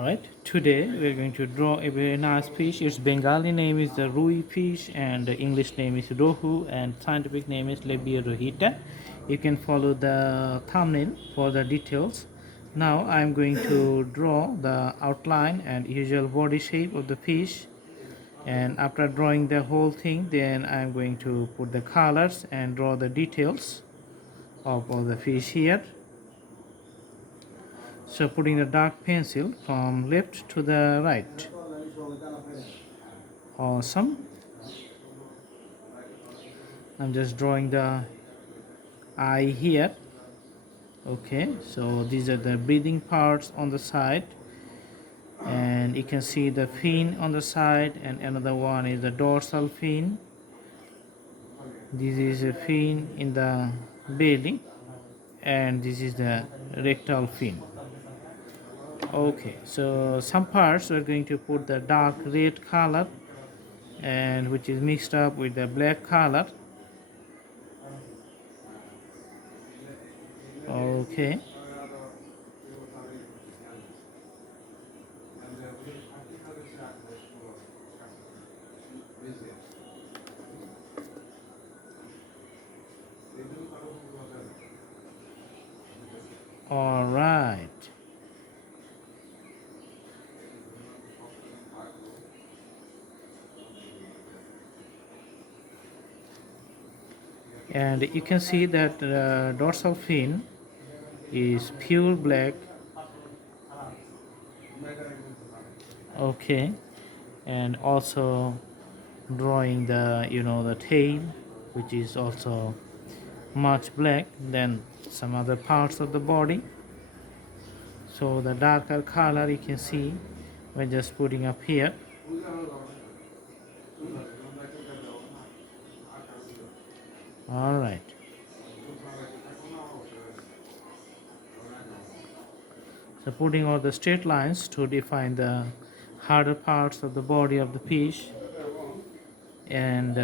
Alright, today we're going to draw a very nice fish. Its Bengali name is the Rui fish, and the English name is Rohu, and scientific name is Labia rohita. You can follow the thumbnail for the details. Now I'm going to draw the outline and usual body shape of the fish, and after drawing the whole thing, then I'm going to put the colors and draw the details of all the fish here. So putting the dark pencil from left to the right. Awesome. I'm just drawing the eye here. Okay, so these are the breathing parts on the side, and you can see the fin on the side, and another one is the dorsal fin. This is a fin in the belly, and this is the rectal fin. Okay, so some parts we're going to put the dark red color, and which is mixed up with the black color. Okay, all right. And you can see that the dorsal fin is pure black. Okay, and also drawing the the tail, which is also much black than some other parts of the body. So the darker color you can see we're just putting up here. All right, so putting all the straight lines to define the harder parts of the body of the fish, and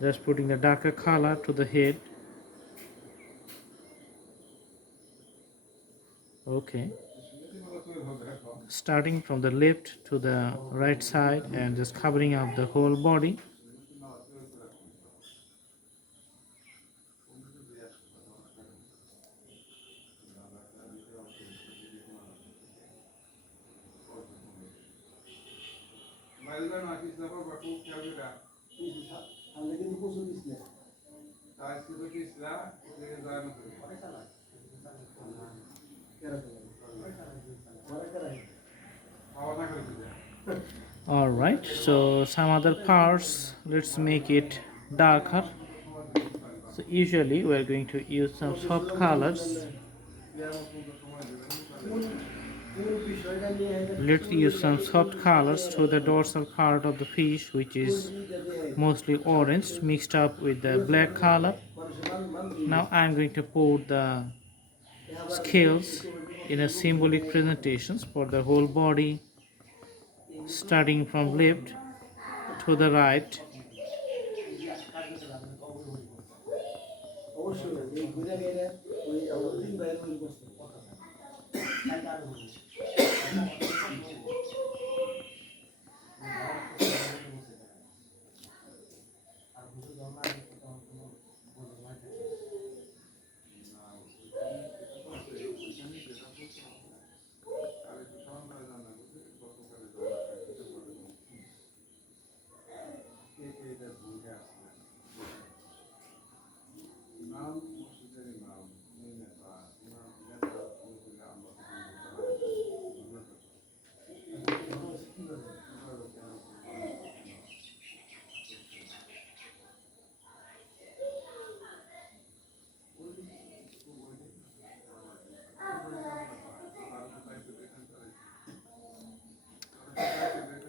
just putting the darker color to the head. Okay, starting from the left to the right side and just covering up the whole body. All right, so some other parts, let's make it darker. So usually we're going to use some soft colors. Let's use some soft colors to the dorsal part of the fish, which is mostly orange mixed up with the black color. Now I'm going to put the scales in a symbolic presentations for the whole body, starting from left to the right.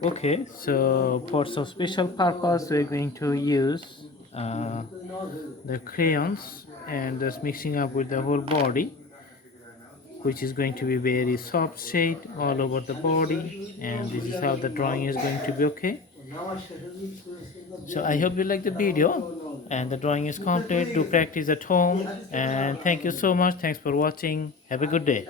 Okay, so for some special purpose we're going to use the crayons and just mixing up with the whole body, which is going to be very soft shade all over the body, and this is how the drawing is going to be. Okay, so I hope you like the video, and the drawing is complete. Do practice at home, and thank you so much. Thanks for watching. Have a good day.